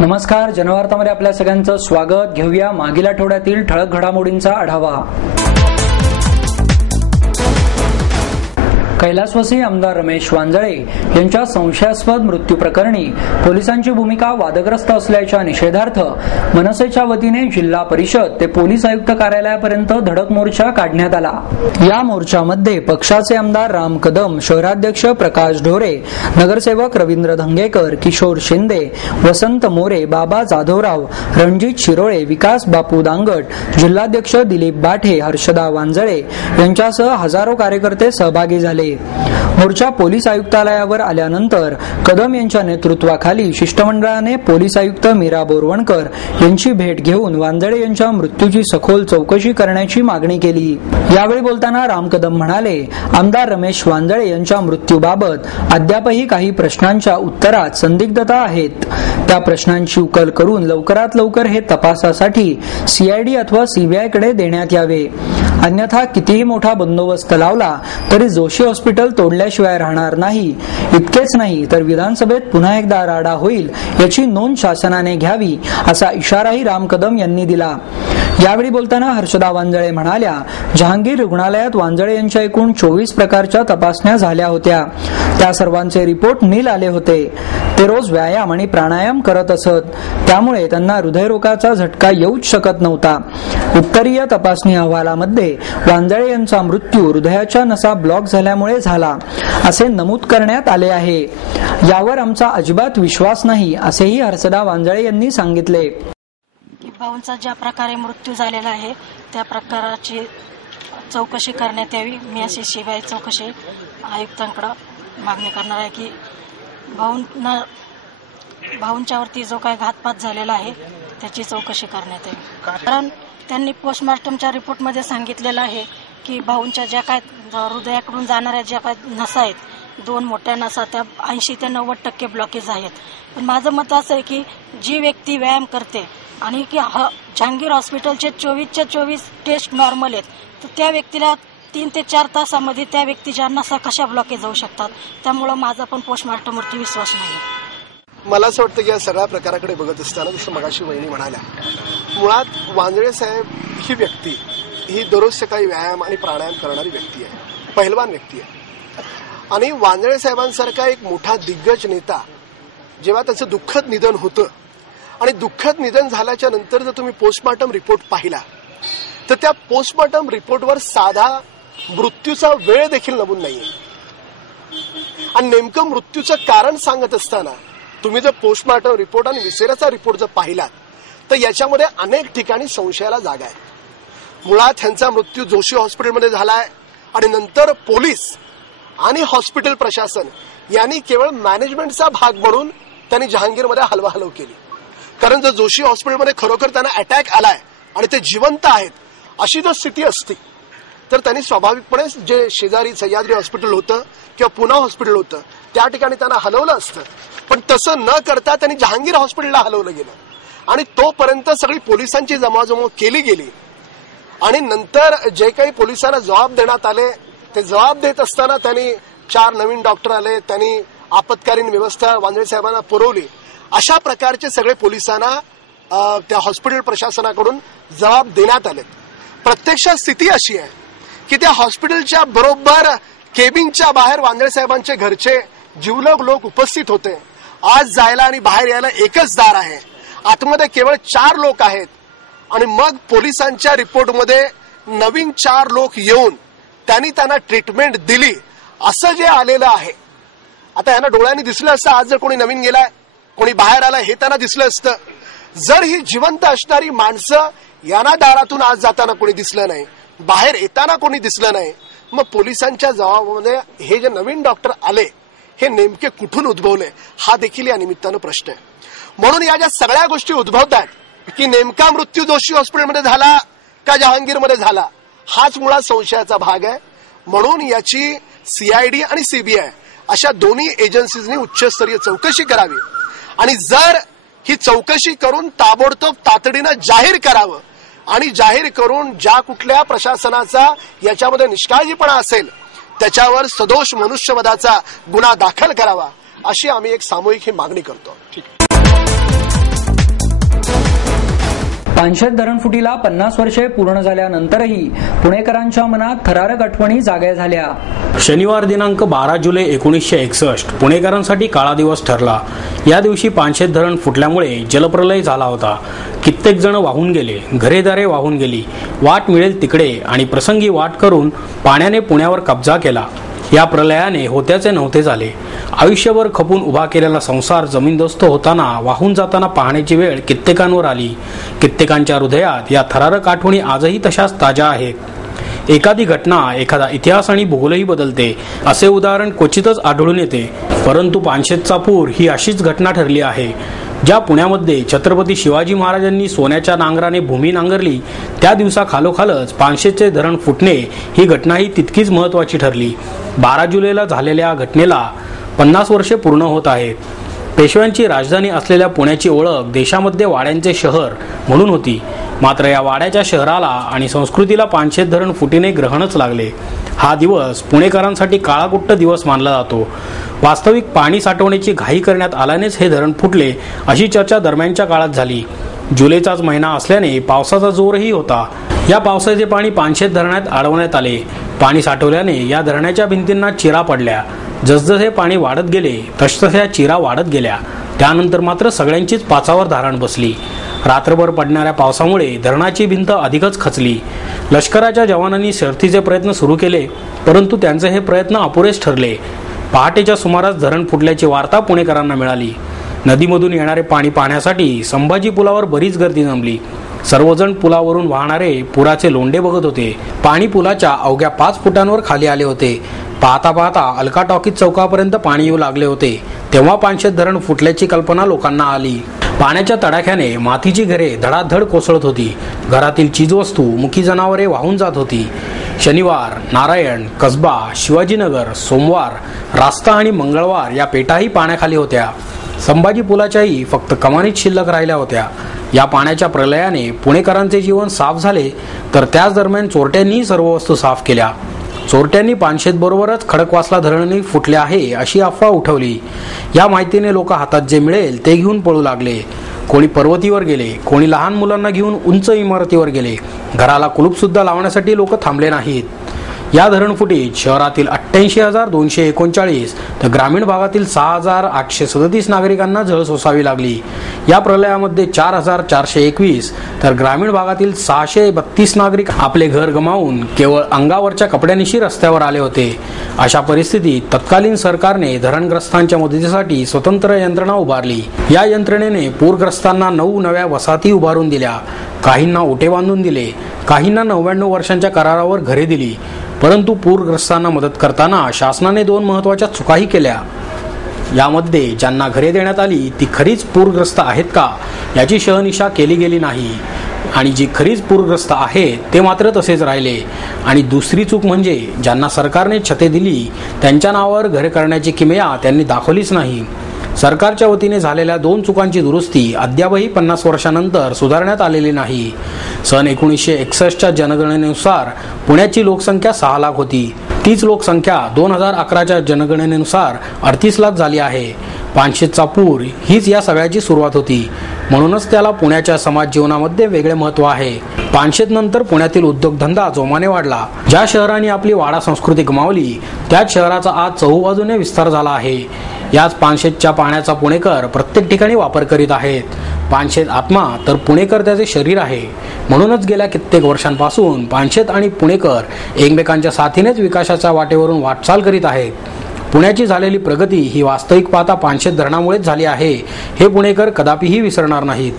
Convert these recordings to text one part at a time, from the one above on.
नमस्कार, जनवार्तामध्ये आपल्या सगळ्यांचं स्वागत। घेऊया मागील आठवड्यातील ठळक घडामोडींचा आढावा। कैलासवासी आमदार रमेश वांजळे यांच्या संशयास्पद मृत्यू प्रकरणी पोलिसांची भूमिका वादग्रस्त असल्याच्या निषेधार्थ मनसेच्या वतीने जिल्हा परिषद ते पोलीस आयुक्त कार्यालयापर्यंत धडक मोर्चा काढण्यात आला। या मोर्चामध्ये पक्षाचे आमदार राम कदम, शहराध्यक्ष प्रकाश ढोरे, नगरसेवक रवींद्र धंगेकर, किशोर शिंदे, वसंत मोरे, बाबा जाधवराव, रणजित शिरोळे, विकास बापू दांगट, जिल्हाध्यक्ष दिलीप बाठे, हर्षदा वांजळे यांच्यासह हजारो कार्यकर्ते सहभागी झाले। मोर्चा पोलीस आयुक्तालयावर आल्यानंतर कदम यांच्या नेतृत्वाखाली शिष्टमंडळाने पोलीस आयुक्त मीरा बोरवणकर यांची भेट घेऊन वांजळे यांच्या मृत्यूची सखोल चौकशी करण्याची मागणी केली। यावेळी बोलताना राम कदम म्हणाले, आमदार रमेश वांजळे यांच्या मृत्यूबाबत अद्यापही काही प्रश्नांच्या उत्तरात संदिग्धता आहेत। त्या प्रश्नांची उकल करून लवकरात लवकर हे तपासासाठी सीआयडी अथवा सीबीआय कडे देण्यात यावे, अन्यथा कितीही मोठा बंदोबस्त लावला तरी जोशी हॉस्पिटल तोडल्याशिवाय राहणार नाही। इतकेच नाही तर विधानसभेत पुन्हा एकदा राडा होईल याची नोंद शासनाने घ्यावी, असा इशाराही राम कदम यांनी दिला। यावेळी बोलताना हर्षदा वांजळे म्हणाल्या, जहांगीर रुग्णालयात वांजळे यांच्या एकूण 24 प्रकारच्या तपासण्या झाल्या होत्या। त्या सर्वांचे रिपोर्ट नील आले होते। ते रोज व्यायाम आणि प्राणायाम करत असत, त्यामुळे त्यांना हृदयरोगाचा झटका येऊच शकत नव्हता। उत्तरीय तपासणी अहवालामध्ये वांजळे यांचा मृत्यू हृदयाच्या नसा ब्लॉक झाल्यामुळे झाला असे नमूद करण्यात आले आहे। यावर आमचा अजिबात विश्वास नाही, असेही हर्षदा वांजळे यांनी सांगितले। भाऊंचा ज्या प्रकारे मृत्यू झालेला आहे त्या प्रकाराची चौकशी करण्यात यावी। मी अशी सीबीआय चौकशी आयुक्तांकडे मागणी करणार आहे की भाऊंच्यावरती जो काही घातपात झालेला आहे त्याची चौकशी करण्यात यावी। कारण त्यांनी पोस्टमार्टमच्या रिपोर्टमध्ये सांगितलेलं आहे की भाऊंच्या ज्या काय हृदयाकडून जाणाऱ्या ज्या काय नसा आहेत, 2 मोठ्या नसा, त्या 80 ते 90% ब्लॉकेज आहेत। पण माझं मत असं आहे की जी व्यक्ती व्यायाम करते आणि की जहांगीर हॉस्पिटलचे 24च्या 24 टेस्ट नॉर्मल आहेत, तर त्या व्यक्तीला 3 ते 4 तासामध्ये त्या व्यक्तीच्या नसा कशा ब्लॉकेज जाऊ शकतात। त्यामुळे माझा पण पोस्टमार्टमवरती विश्वास नाही। मला असं वाटतं की या सगळ्या प्रकाराकडे बघत असताना जसं मगाशी वहिनी म्हणाल्या, मुळात वांजळे साहेब ही व्यक्ती ही दररोज सकाळी व्यायाम आणि प्राणायाम करणारी व्यक्ती आहे, पहिलवान व्यक्ती आहे। आणि वांजळे साहेबांसारखा एक मोठा दिग्गज नेता जेव्हा त्याचं दुःखद निधन होतं आणि दुःखद निधन झाल्याच्या नंतर जर तुम्ही पोस्टमार्टम रिपोर्ट पाहिला तर त्या पोस्टमार्टम रिपोर्टवर साधा मृत्यूचा वेळ देखील नमूद नाहीये। आणि नेमकं मृत्यूचं कारण सांगत असताना तुम्ही जर पोस्टमार्टम रिपोर्ट आणि विसेराचा रिपोर्ट जर पाहिलात तर याच्यामध्ये अनेक ठिकाणी संशयाला जागा आहे। मुळात ह्यांचा मृत्यू जोशी हॉस्पिटलमध्ये झालाय आणि नंतर पोलीस आणि हॉस्पिटल प्रशासन यांनी केवळ मॅनेजमेंटचा भाग म्हणून त्यांनी जहांगीरमध्ये हलवाहलव केली। कारण जर जोशी हॉस्पिटलमध्ये खरोखर त्यांना अटॅक आलाय आणि ते जिवंत आहेत अशी जर स्थिती असती तर त्यांनी स्वाभाविकपणे जे शेजारी सह्याद्री हॉस्पिटल होतं किंवा पुना हॉस्पिटल होतं त्या ठिकाणी त्यांना हलवलं असतं, पण तसं न करता त्यांनी जहांगीर हॉस्पिटलला हलवलं गेलं। आणि तोपर्यंत सगळी पोलिसांची जमावजमाव केली गेली आणि नंतर जे काही पोलिसांना जबाब देण्यात आले ते जबाब देत असताना त्यांनी 4 नवीन डॉक्टर आले, त्यांनी आपत्कालीन व्यवस्था वांजळे साहेबांना पुरवली। अशा प्रकारचे सगळे पोलिसांना त्या हॉस्पिटल प्रशासनाकडून जबाब देण्यात आले। प्रत्यक्षात स्थिती अशी आहे की त्या हॉस्पिटलच्या बरोबर केबिनच्या बाहेर वांजळे साहेबांचे घरचे जिवलग लोक उपस्थित होते। आज जायला आणि बाहेर यायला एकच दार आहे, आतमध्ये केवळ 4 लोक आहेत। आणि मग पोलिसांच्या रिपोर्टमध्ये नवीन 4 लोक येऊन त्यांना ट्रीटमेंट दिली असं जे आलेलं आहे। आता यांना डोळ्यांनी दिसलं असतं, आज जर कोणी नवीन गेलाय कोणी बाहेर आलाय हे त्यांना दिसलं असतं। जर ही जिवंत असणारी माणसं यांना दारातून आज जाताना कोणी दिसलं नाही, बाहेर येताना कोणी दिसलं नाही, मग पोलिसांच्या जबाबामध्ये हे जे नवीन डॉक्टर आले हे नेमके कुठून उद्भवले हा देखील या निमित्तानं प्रश्न आहे। म्हणून या ज्या सगळ्या गोष्टी उद्भवतात की नेमका मृत्यू जोशी हॉस्पिटलमध्ये झाला का जहांगीरमध्ये झाला, हाच मुळात संशयाचा भाग आहे। म्हणून याची सीआयडी आणि सीबीआय अशा दोन्ही एजन्सीजनी उच्चस्तरीय चौकशी करावी आणि जर ही चौकशी करून ताबडतोब तातडीनं जाहीर करावं आणि जाहीर करून ज्या कुठल्या प्रशासनाचा याच्यामध्ये निष्काळजीपणा असेल त्याच्यावर सदोष मनुष्यवधाचा गुन्हा दाखल करावा, अशी आम्ही एक सामूहिक ही मागणी करतो। ठीक आहे। पानशेत धरणफुटीला 50 वर्षे पूर्ण झाल्यानंतरही पुणेकरांच्या मनात थरारक आठवणी जाग्या झाल्या. शनिवार दिनांक 12 जुलै 1961 पुणेकरांसाठी काळा दिवस ठरला. या दिवशी पानशेत धरण फुटल्यामुळे जलप्रलय झाला होता. कित्येक जण वाहून गेले, घरेदारे वाहून गेली. वाट मिळेल तिकडे आणि प्रसंगी वाट करून पाण्याने पुण्यावर कब्जा केला. या प्रलयाने होत्याचे नव्हते झाले. आयुष्यभर खपून उभा केलेला संसार जमीनदोस्त होताना वाहून जाताना पाहण्याची वेळ कित्येकांवर आली. कित्येकांच्या हृदयात या थरारक आठवणी आजही तशाच ताज्या आहेत. एखादी घटना, एखादा इतिहास आणि भूगोलही बदलते असे उदाहरण क्वचितच आढळून येते. परंतु पानशेतचा पूर ही अशीच घटना ठरली आहे. ज्या पुण्यामध्ये छत्रपती शिवाजी महाराजांनी सोन्याच्या नांगराने भूमी नांगरली त्या दिवसा खालोखालच पानशेतचे धरण फुटणे ही घटनाही तितकीच महत्त्वाची ठरली. 12 जुलैला झालेल्या घटनेला 50 वर्षे पूर्ण होत आहेत. पेशव्यांची राजधानी असलेल्या पुण्याची ओळख देशामध्ये वाड्यांचे शहर म्हणून होती. मात्र या वाड्याच्या शहराला आणि संस्कृतीला पानशेत धरण फुटीने ग्रहणच लागले. हा दिवस पुणेकरांसाठी काळाकुट्ट दिवस मानला जातो. वास्तविक पाणी साठवण्याची घाई करण्यात आल्यानेच हे धरण फुटले अशी चर्चा दरम्यानच्या काळात झाली. जुलैचाच महिना असल्याने पावसाचा जोरही होता. या पावसाचे पाणी पानशेत धरणात अडवण्यात आले. पाणी साठवल्याने या धरणाच्या भिंतींना चिरा पडल्या. जसजसे पाणी वाढत गेले तसतशा चिरा वाढत गेल्या. त्यानंतर मात्र सगळ्यांचीच पाचावर धारण बसली. रात्रभर पडणाऱ्या पावसामुळे धरणाची भिंत अधिकच खचली. लष्कराच्या जवानांनी शर्थीचे प्रयत्न सुरू केले, परंतु त्यांचे हे प्रयत्न अपुरेच ठरले. पहाटेच्या सुमारास धरण फुटल्याची वार्ता पुणेकरांना मिळाली. नदीमधून येणारे पाणी पाहण्यासाठी संभाजी पुलावर बरीच गर्दी जमली. सर्वजण पुलावरून वाहणारे पुराचे लोंढे बघत होते. पाणी पुलाच्या अवघ्या 5 फुटांवर खाली आले होते. पाहता पाहता अलका टॉकीज चौकापर्यंत पाणी येऊ लागले होते. तेव्हा पानशेत धरण फुटल्याची कल्पना लोकांना आली. पाण्याच्या तडाख्याने मातीची घरे धडाधड कोसळत होती. घरातील चीजवस्तू, मुकी जनावरे वाहून जात होती. शनिवार, नारायण, कसबा, शिवाजीनगर, सोमवार, रास्ता आणि मंगळवार या पेठाही पाण्याखाली होत्या. संभाजी पुलाच्याही फक्त कमानीच शिल्लक राहिल्या होत्या. या पाण्याच्या प्रलयाने पुणेकरांचे जीवन साफ झाले, तर त्याच दरम्यान चोरट्यांनी सर्व वस्तू साफ केल्या. चोरट्यांनी पानशेत बरोबरच खडकवासला धरणही फुटले आहे अशी अफवा उठवली. या माहितीने लोक हातात जे मिळेल ते घेऊन पळू लागले. कोणी पर्वतीवर गेले, कोणी लहान मुलांना घेऊन उंच इमारतीवर गेले. घराला कुलूप सुद्धा लावण्यासाठी लोक थांबले नाहीत. या धरणफुटीत शहरातील 88,239 तर ग्रामीण भागातील 6,837 नागरिकांना झळ सोसावी लागली. या प्रलयामध्ये 4,421 तर ग्रामीण भागातील 632 नागरिक आपले घर गमावून केवळ अंगावरच्या कपड्यांनिशी रस्त्यावर आले होते. अशा परिस्थितीत तत्कालीन सरकारने धरणग्रस्तांच्या मदतीसाठी स्वतंत्र यंत्रणा उभारली. या यंत्रणेने पूरग्रस्तांना 9 नव्या वसाहती उभारून दिल्या. काहींना ओटे बांधून दिले, काहींना 99 वर्षांच्या करारावर घरे दिली. परंतु पूरग्रस्तांना मदत करताना शासनाने 2 महत्त्वाच्या चुकाही केल्या. यामध्ये ज्यांना घरे देण्यात आली ती खरीच पूरग्रस्त आहेत का याची शहानिशा केली गेली नाही आणि जी खरीच पूरग्रस्त आहेत ते मात्र तसेच राहिले. आणि दुसरी चूक म्हणजे ज्यांना सरकारने छते दिली त्यांच्या नावावर घरे करण्याची किमया त्यांनी दाखवलीच नाही. सरकारच्या वतीने झालेल्या 2 चुकांची दुरुस्ती अद्यापही 50 वर्षानंतर सुधारण्यात आलेली नाही. सन 1961च्या जनगणनेनुसार पुण्याची लोकसंख्या 6 लाख होती. तीच लोकसंख्या 2011च्या जनगणनेनुसार 38 लाख झाली आहे. पानशेतचा पूर हीच या सगळ्याची सुरुवात होती. म्हणूनच त्याला पुण्याच्या समाज जीवनामध्ये वेगळे महत्त्व आहे. पानशेत नंतर पुण्यातील उद्योगधंदा जोमाने वाढला. ज्या शहरांनी आपली वाडा संस्कृती गमावली त्याच शहराचा आज चहूबाजूने विस्तार झाला आहे. याच पानशेतच्या पाण्याचा पुणेकर प्रत्येक ठिकाणी वापर करीत आहेत. पानशेत आत्मा तर पुणेकर त्याचे शरीर आहे. म्हणूनच गेल्या कित्येक वर्षांपासून पानशेत आणि पुणेकर एकमेकांच्या साथीनेच विकासाच्या वाटेवरून वाटचाल करीत आहेत. पुण्याची झालेली प्रगती ही वास्तविक पाहता पानशेत धरणामुळेच झाली आहे हे पुणेकर कदापिही विसरणार नाहीत.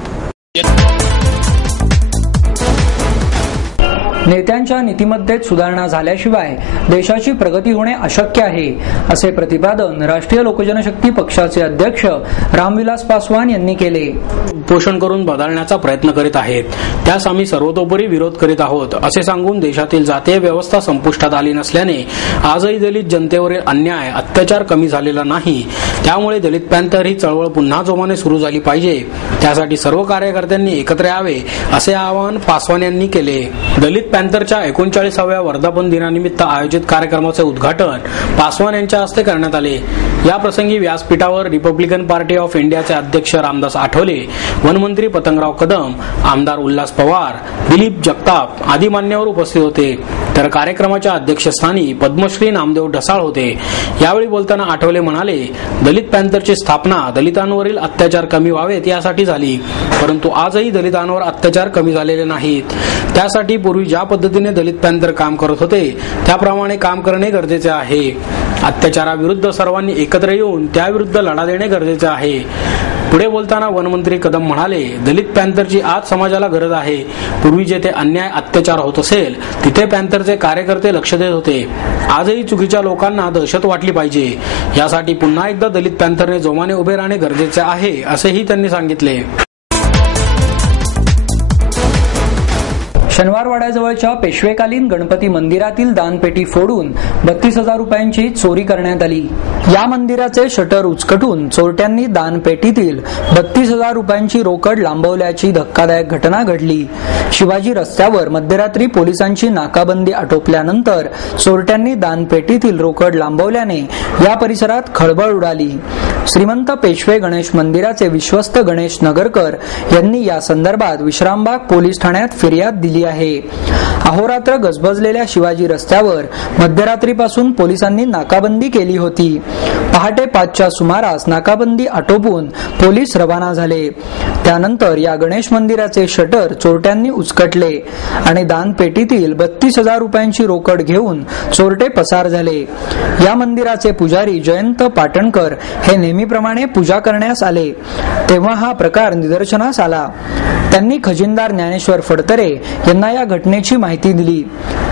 नेत्यांच्या नीतीमध्येच सुधारणा झाल्याशिवाय देशाची प्रगती होणे अशक्य आहे असे प्रतिपादन राष्ट्रीय लोकजनशक्ती पक्षाचे अध्यक्ष रामविलास पासवान यांनी केले. उपोषण करून बदलण्याचा प्रयत्न करीत आहेत, त्यास आम्ही सर्वतोपरी विरोध करीत आहोत असे सांगून देशातील जातीय व्यवस्था संपुष्टात आली नसल्याने आजही दलित जनतेवरील अन्याय अत्याचार कमी झालेला नाही त्यामुळे दलित पॅंथर ही चळवळ पुन्हा जोमाने सुरू झाली पाहिजे, त्यासाठी सर्व कार्यकर्त्यांनी एकत्र यावे असे आवाहन पासवान यांनी केले. दलित पॅंथरच्या 39व्या वर्धापन दिनानिमित्त आयोजित कार्यक्रमाचे उद्घाटन पासवान यांच्या हस्ते करण्यात आले. या प्रसंगी व्यासपीठावर रिपब्लिकन पार्टी ऑफ इंडियाचे अध्यक्ष रामदास आठवले, वनमंत्री पतंगराव कदम, आमदार उल्हास पवार, दिलीप जगताप आदी मान्यवर उपस्थित होते. तर कार्यक्रमाच्या अध्यक्षस्थानी पद्मश्री नामदेव ढसाळ होते. यावेळी बोलताना आठवले म्हणाले, दलित पॅंथरची स्थापना दलितांवरील अत्याचार कमी व्हावेत यासाठी झाली, परंतु आजही दलितांवर अत्याचार कमी झालेले नाहीत. त्यासाठी पूर्वी ज्या पद्धतीने दलित पॅंथर काम करत होते त्याप्रमाणे काम करणे गरजेचे आहे. अत्याचाराविरुद्ध सर्वांनी एकत्र येऊन त्याविरुद्ध लढा देणे गरजेचे आहे. पुढे बोलताना वनमंत्री कदम म्हणाले, दलित पॅंथरची आज समाजाला गरज आहे. पूर्वी जेथे अन्याय अत्याचार होत असेल तिथे पॅंथरचे कार्यकर्ते लक्ष देत होते. आजही चुकीच्या लोकांना दहशत वाटली पाहिजे. यासाठी पुन्हा एकदा दलित पॅंथरने जोमाने उभे राहणे गरजेचे आहे असेही त्यांनी सांगितले. शनिवारवाड्याजवळच्या पेशवेकालीन गणपती मंदिरातील दानपेटी फोडून 32,000 रुपयांची चोरी करण्यात आली. या मंदिराचे शटर उचकटून चोरट्यांनी दानपेटीतील 32,000 रुपयांची रोकड लांबवल्याची धक्कादायक घटना घडली. शिवाजी रस्त्यावर मध्यरात्री पोलिसांची नाकाबंदी आटोपल्यानंतर चोरट्यांनी दानपेटीतील रोकड लांबवल्याने या परिसरात खळबळ उडाली. श्रीमंत पेशवे गणेश मंदिराचे विश्वस्त गणेश नगरकर यांनी या संदर्भात विश्रामबाग पोलीस ठाण्यात फिर्याद दिली आहे. अहोरात्र गजबजलेल्या शिवाजी रस्त्यावर मध्यरात्रीपासून पोलिसांनी नाकाबंदी केली होती. पहाटे 5च्या सुमारास नाकाबंदी आटोपून पोलीस रवाना झाले. त्यानंतर या गणेश मंदिराचे शटर चोरट्यांनी उचकटले आणि दानपेटीतील 32,000 रुपयांची रोकड घेऊन चोरटे पसार झाले. या मंदिराचे पुजारी जयंत पाटणकर हे नेहमीप्रमाणे पूजा करण्यास आले तेव्हा हा प्रकार निदर्शनास आला. त्यांनी खजिनदार ज्ञानेश्वर फडतरे यांना या घटनेची माहिती दिली.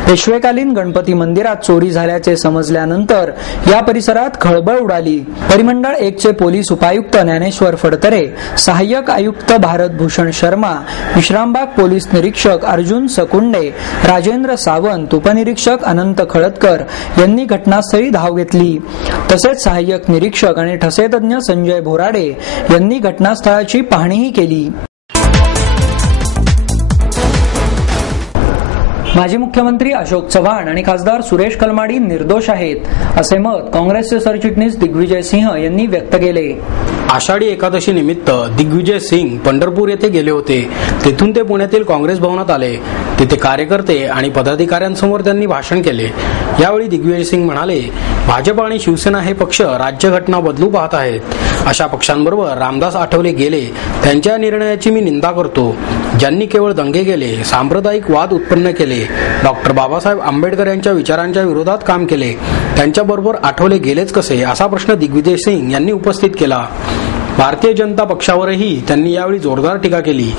पेशवेकालीन गणपती मंदिरात चोरी झाल्याचे समजल्यानंतर या परिसरात खळबळ उडाली. परिमंडळ 1चे पोलीस उपायुक्त ज्ञानेश्वर फडतरे, सहाय्यक आयुक्त भारत भूषण शर्मा, विश्रामबाग पोलीस निरीक्षक अर्जुन सकुंडे, राजेंद्र सावंत, उपनिरीक्षक अनंत खळदकर यांनी घटनास्थळी धाव घेतली. तसेच सहाय्यक निरीक्षक आणि ठसेतज्ञ संजय भोराडे यांनी घटनास्थळाची पाहणीही केली. माजी मुख्यमंत्री अशोक चव्हाण आणि खासदार सुरेश कलमाडी निर्दोष आहेत असे मत काँग्रेसचे सरचिटणीस दिग्विजय सिंह यांनी व्यक्त केले. आषाढी एकादशी निमित्त दिग्विजय सिंग पंढरपूर येथे गेले होते. तेथून ते पुण्यातील काँग्रेस भवनात आले. तिथे कार्यकर्ते आणि पदाधिकाऱ्यांसमोर त्यांनी भाषण केले. यावेळी दिग्विजय सिंग म्हणाले, भाजप आणि शिवसेना हे पक्ष राज्यघटना बदलू पाहत आहेत. अशा पक्षांबरोबर रामदास आठवले गेले. त्यांच्या निर्णयाची मी निंदा करतो. ज्यांनी केवळ दंगे केले, सांप्रदायिक वाद उत्पन्न केले, डॉक्टर बाबासाहेब आंबेडकर यांच्या विचारांच्या विरोधात काम केले, त्यांच्याबरोबर आठवले गेलेच कसे असा प्रश्न दिग्विजय सिंग यांनी उपस्थित केला. भारतीय जनता पक्षावरही त्यांनी यावेळी जोरदार टीका केली.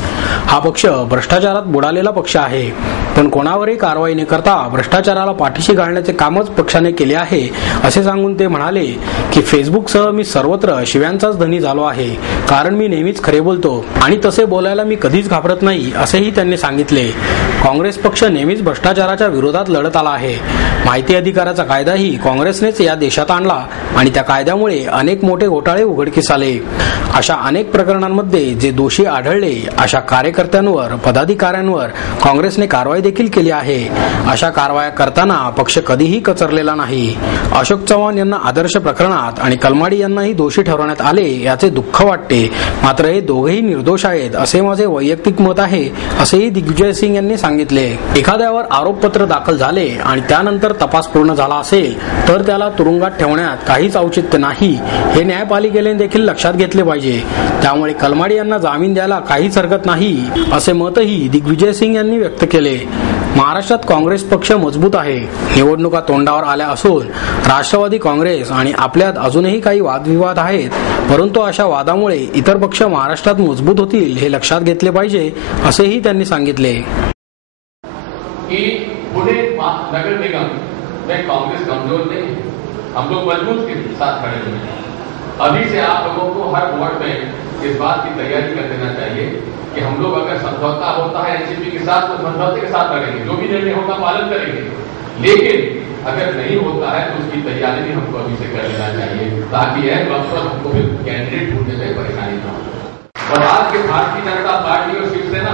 हा पक्ष भ्रष्टाचारात बुडालेला पक्ष आहे, पण कोणावरही कारवाई न करता भ्रष्टाचाराला पाठीशी घालण्याचे कामच पक्षाने केले आहे असे सांगून ते म्हणाले की फेसबुकसह मी सर्वत्र शिव्यांचाच धनी झालो आहे, कारण मी नेहमीच खरे बोलतो आणि तसे बोलायला मी कधीच घाबरत नाही असेही त्यांनी सांगितले. काँग्रेस पक्ष नेहमीच भ्रष्टाचाराच्या विरोधात लढत आला आहे. माहिती अधिकाराचा कायदाही काँग्रेसनेच या देशात आणला आणि त्या कायद्यामुळे अनेक मोठे घोटाळे उघडकीस आले. अशा अनेक प्रकरणांमध्ये जे दोषी आढळले अशा कार्यकर्त्यांवर, पदाधिकाऱ्यांवर काँग्रेसने कारवाई देखील केली आहे. अशा कारवाया करताना पक्ष कधीही कचरलेला नाही. अशोक चव्हाण यांना आदर्श प्रकरणात आणि कलमाडी यांनाही दोषी ठरवण्यात आले याचे दुःख वाटते. मात्र हे दोघेही निर्दोष आहेत असे माझे वैयक्तिक मत आहे असेही दिग्विजय सिंग यांनी सांगितले. एखाद्यावर आरोपपत्र दाखल झाले आणि त्यानंतर तपास पूर्ण झाला असेल तर त्याला तुरुंगात ठेवण्यात काहीच औचित्य नाही हे न्यायपालिकेने देखील लक्षात घेतले पाहिजे. त्यामुळे कलमाडी यांना जामीन द्यायला काहीच हरकत नाही असे मतही दिग्विजय सिंग यांनी व्यक्त केले. महाराष्ट्रात काँग्रेस पक्ष मजबूत आहे. निवडणुका तोंडावर आल्या असून राष्ट्रवादी काँग्रेस आणि आपल्यात अजूनही काही वादविवाद आहेत, परंतु अशा वादामुळे इतर पक्ष महाराष्ट्रात मजबूत होतील हे लक्षात घेतले पाहिजे असेही त्यांनी सांगितले. पुणे नगर निगम में कांग्रेस कमजोर नहीं, हम लोग मजबूत के साथ खड़े हैं. अभी से आप लोगों को हर वार्ड में इस बात की तैयारी कर देना चाहिए कि हम लोग अगर समझौता होता है एनसीपी के साथ तो समझौते के साथ लड़ेंगे, जो भी निर्णय होगा पालन करेंगे, लेकिन अगर नहीं होता है तो उसकी तैयारी भी हमको अभी से कर लेना चाहिए, ताकि यह वक्त पर हमको फिर कैंडिडेट ढूंढने में परेशानी ना हो। और आज के भारतीय जनता पार्टी और शिवसेना